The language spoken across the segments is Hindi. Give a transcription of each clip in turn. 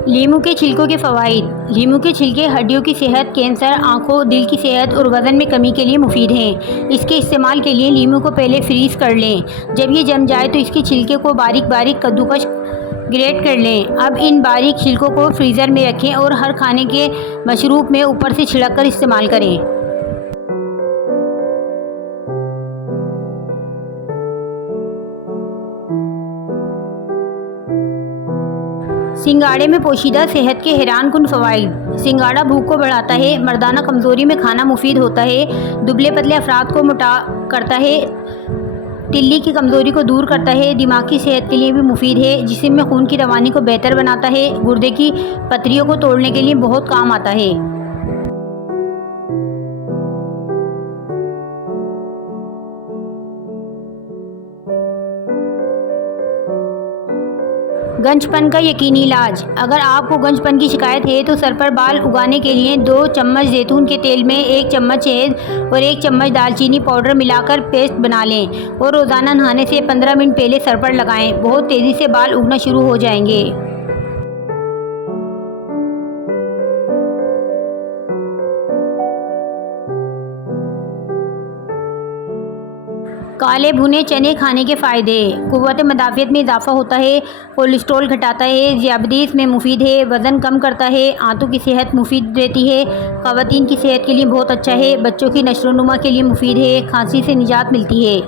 लीमू के छिलकों के फ़वाइद। लीमू के छिलके हड्डियों की सेहत, कैंसर, आँखों, दिल की सेहत और वज़न में कमी के लिए मुफीद हैं। इसके इस्तेमाल के लिए लीमू को पहले फ्रीज़ कर लें। जब ये जम जाए तो इसके छिलके को बारीक बारीक कद्दूकस ग्रेट कर लें। अब इन बारीक छिलकों को फ्रीज़र में रखें और हर खाने के मशरूब में ऊपर से छिड़क कर इस्तेमाल करें। सिंगाड़े में पोशीदा सेहत के हैरानकुन फ़वाइद। सिंगाड़ा भूख को बढ़ाता है, मर्दाना कमज़ोरी में खाना मुफीद होता है, दुबले पतले अफराद को मोटा करता है, तिल्ली की कमज़ोरी को दूर करता है, दिमाग की सेहत के लिए भी मुफीद है, जिस्म में खून की रवानी को बेहतर बनाता है, गुर्दे की पथरियों को तोड़ने के लिए बहुत काम आता है। गंजपन का यकीनी इलाज। अगर आपको गंजपन की शिकायत है तो सर पर बाल उगाने के लिए 2 चम्मच जैतून के तेल में 1 चम्मच शहद और 1 चम्मच दालचीनी पाउडर मिलाकर पेस्ट बना लें और रोज़ाना नहाने से 15 मिनट पहले सर पर लगाएं। बहुत तेज़ी से बाल उगना शुरू हो जाएंगे। काले भुने चने खाने के फ़ायदे। क़ुव्वत मदाफ़ियत में इजाफ़ा होता है, कोलेस्ट्रॉल घटाता है, ज़ियादतीस में मुफीद है, वज़न कम करता है, आंतों की सेहत मुफीद रहती है, ख़वातीन की सेहत के लिए बहुत अच्छा है, बच्चों की नशो-नुमा के लिए मुफीद है, खांसी से निजात मिलती है।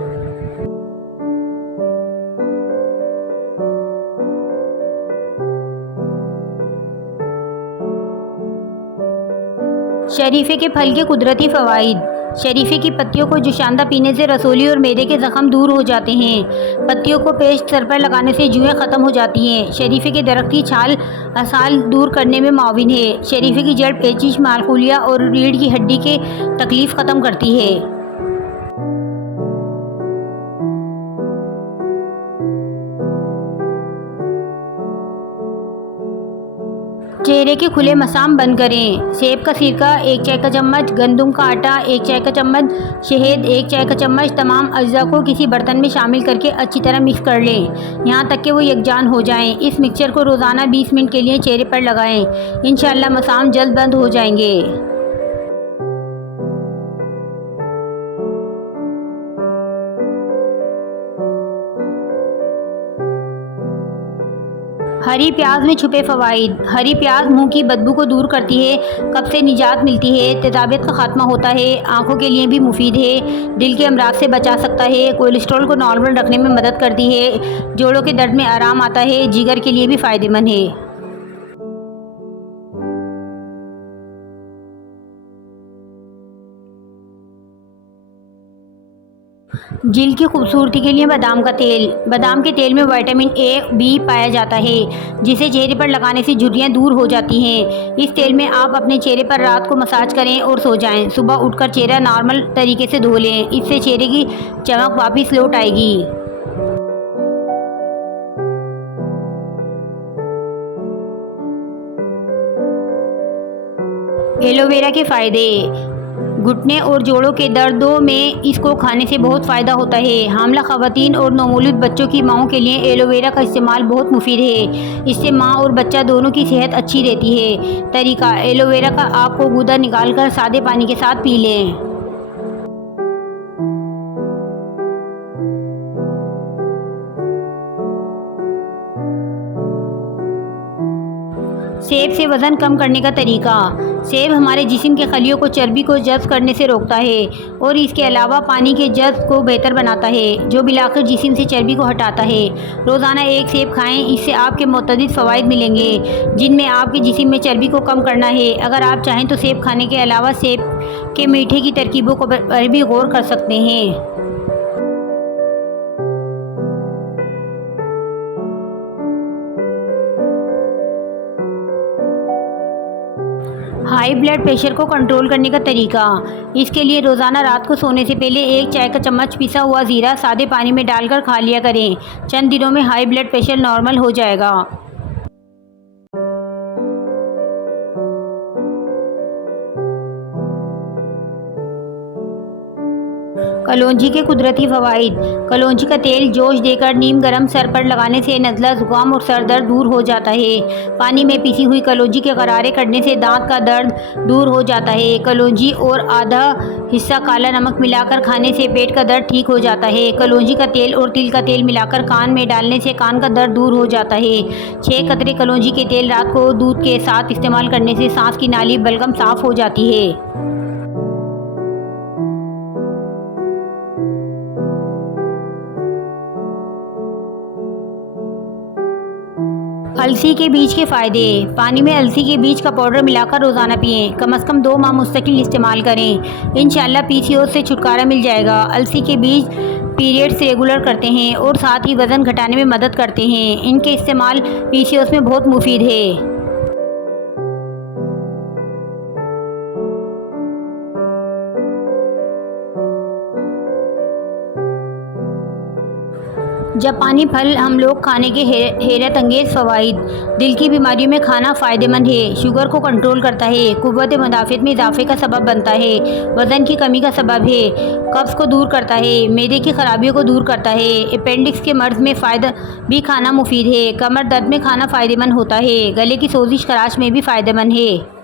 शरीफे के फल के कुदरती फ़वाइद। शरीफे की पत्तियों को जुशांदा पीने से रसोली और मैदे के ज़ख़म दूर हो जाते हैं। पत्तियों को पेस्ट सर पर लगाने से जुएँ ख़त्म हो जाती हैं। शरीफे के दरख्त की छाल असाल दूर करने में मुआविन है। शरीफे की जड़ पेचिश, मालखुलिया और रीढ़ की हड्डी के तकलीफ़ ख़त्म करती है। चेहरे के खुले मसाम बंद करें। सेब का सिरका 1 चाय का चम्मच, गंदम का आटा 1 चाय का चम्मच, शहद 1 चाय का चम्मच, तमाम अज्जा को किसी बर्तन में शामिल करके अच्छी तरह मिक्स कर लें यहाँ तक कि वो यकजान हो जाएं। इस मिक्सचर को रोज़ाना 20 मिनट के लिए चेहरे पर लगाएं। इंशाअल्लाह मसाम जल्द बंद हो जाएंगे। हरी प्याज में छुपे फ़वाइद। हरी प्याज मुंह की बदबू को दूर करती है, कब्ज़ से निजात मिलती है, तेज़ाबियत का खात्मा होता है, आँखों के लिए भी मुफीद है, दिल के अमराज से बचा सकता है, कोलेस्ट्रॉल को नॉर्मल रखने में मदद करती है, जोड़ों के दर्द में आराम आता है, जिगर के लिए भी फ़ायदेमंद है। जिल्द की खूबसूरती के लिए बादाम का तेल। बादाम के तेल में विटामिन ए, बी पाया जाता है, जिसे चेहरे पर लगाने से झुर्रियाँ दूर हो जाती हैं। इस तेल में आप अपने चेहरे पर रात को मसाज करें और सो जाएं। सुबह उठकर चेहरा नॉर्मल तरीके से धो लें, इससे चेहरे की चमक वापस लौट आएगी। एलोवेरा के फ़ायदे। घुटने और जोड़ों के दर्दों में इसको खाने से बहुत फ़ायदा होता है। हामला ख़वातीन और नवमौलूद बच्चों की माँओं के लिए एलोवेरा का इस्तेमाल बहुत मुफीद है। इससे माँ और बच्चा दोनों की सेहत अच्छी रहती है। तरीका: एलोवेरा का आप को गूदा निकाल कर सादे पानी के साथ पी लें। सेब से वज़न कम करने का तरीका। सेब हमारे जिस्म के खलियों को चर्बी को जज़्ब करने से रोकता है और इसके अलावा पानी के जज़्ब को बेहतर बनाता है, जो मिलाकर जिस्म से चर्बी को हटाता है। रोज़ाना 1 सेब खाएं, इससे आपके मुतअद्दिद फ़वाइद मिलेंगे, जिनमें आपके जिस्म में चर्बी को कम करना है। अगर आप चाहें तो सेब खाने के अलावा सेब के मीठे की तरकीबों पर भी गौर कर सकते हैं। हाई ब्लड प्रेशर को कंट्रोल करने का तरीका। इसके लिए रोज़ाना रात को सोने से पहले 1 चाय का चम्मच पिसा हुआ ज़ीरा सादे पानी में डालकर खा लिया करें। चंद दिनों में हाई ब्लड प्रेशर नॉर्मल हो जाएगा। कलौंजी के कुदरती फ़वाइद। कलौंजी का तेल जोश देकर नीम गर्म सर पर लगाने से नज़ला, ज़ुकाम और सर दर्द दूर हो जाता है। पानी में पीसी हुई कलौंजी के गरारे करने से दांत का दर्द दूर हो जाता है। कलौंजी और आधा हिस्सा काला नमक मिलाकर खाने से पेट का दर्द ठीक हो जाता है। कलौंजी का तेल और तिल का तेल मिलाकर कान में डालने से कान का दर्द दूर हो जाता है। 6 कतरे कलौंजी के तेल रात को दूध के साथ इस्तेमाल करने से सांस की नाली बलगम साफ़ हो जाती है। अलसी के बीज के फ़ायदे। पानी में अलसी के बीज का पाउडर मिलाकर रोज़ाना पिएं। कम से कम 2 माह मुस्तकिल इस्तेमाल करें। इंशाल्लाह पीसीओएस से छुटकारा मिल जाएगा। अलसी के बीज पीरियड्स रेगुलर करते हैं और साथ ही वज़न घटाने में मदद करते हैं। इनके इस्तेमाल पीसीओएस में बहुत मुफीद है। जापानी फल हम लोग खाने के हैरत अंगेज़ फ़वाइद। दिल की बीमारियों में खाना फ़ायदेमंद है। शुगर को कंट्रोल करता है। क़ुव्वत मुदाफ़अत में इजाफ़े का सबब बनता है। वज़न की कमी का सबब है। कब्ज़ को दूर करता है। मैदे की खराबियों को दूर करता है। अपेंडिक्स के मर्ज़ में फ़ायदा भी खाना मुफीद है। कमर दर्द में खाना फ़ायदेमंद होता है। गले की सोजिश खराश में भी फ़ायदेमंद है।